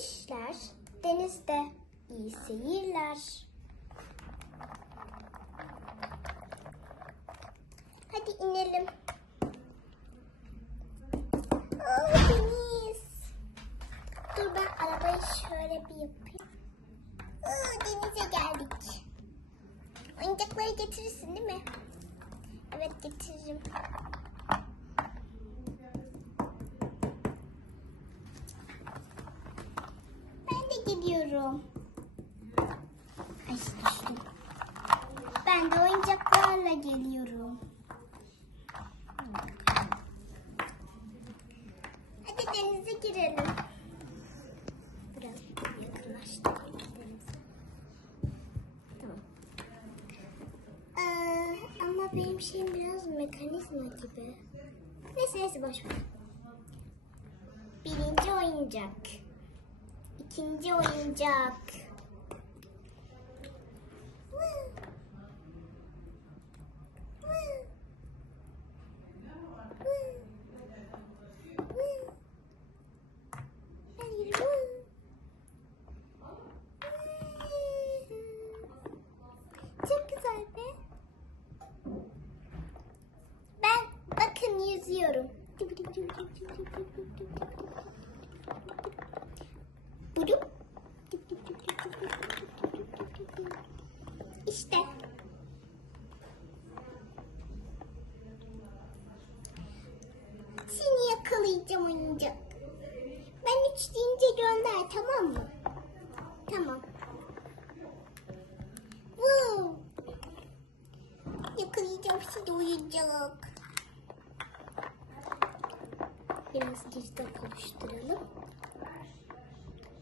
işler, denizde iyi seyirler. Hadi inelim. Aa, deniz. Dur ben arabayı şöyle bir yapayım. Aa, denize geldik. Oyuncakları getirirsin değil mi? Evet getiririm. Düştüm. Ben de oyuncaklarla geliyorum. Hadi denize girelim. Ee, ama benim şeyim biraz mekanizma gibi. Neyse neyse boş ver. Birinci oyuncak. İkinci oyuncak. Çok güzel be. Ben bakın yüzüyorum. İşte. Seni yakalayacağım oyuncak. Ben üç deyince gönder tamam mı? Tamam. Woo. Yakalayacağım seni oyuncak. Biraz girdap oluşturalım.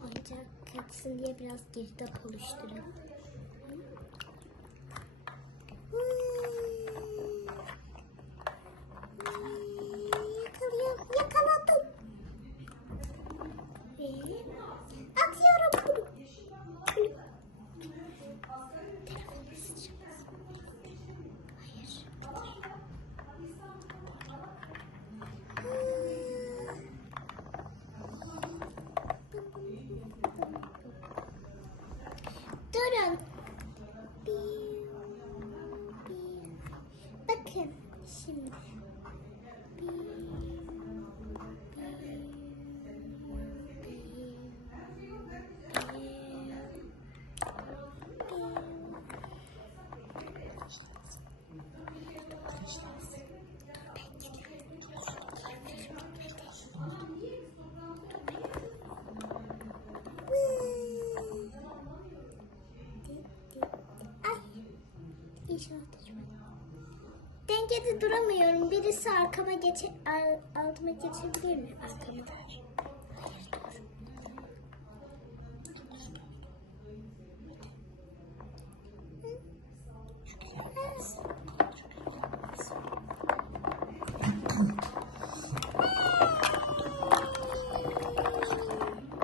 Ancak kaçsın diye biraz girdap oluşturalım. Dengede duramıyorum. Birisi arkama geçe, al- altıma geçebilir mi? Arkama. Hayır dur.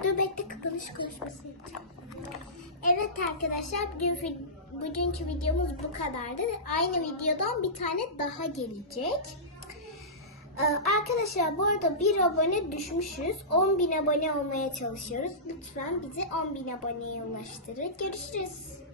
Dur bekle kapanış konuşması yapacağım. Evet arkadaşlar bugün bugünkü videomuz bu kadardı. Aynı videodan bir tane daha gelecek. Ee, arkadaşlar bu arada bir abone düşmüşüz. 10 bin abone olmaya çalışıyoruz. Lütfen bizi 10 bin aboneye ulaştırın. Görüşürüz.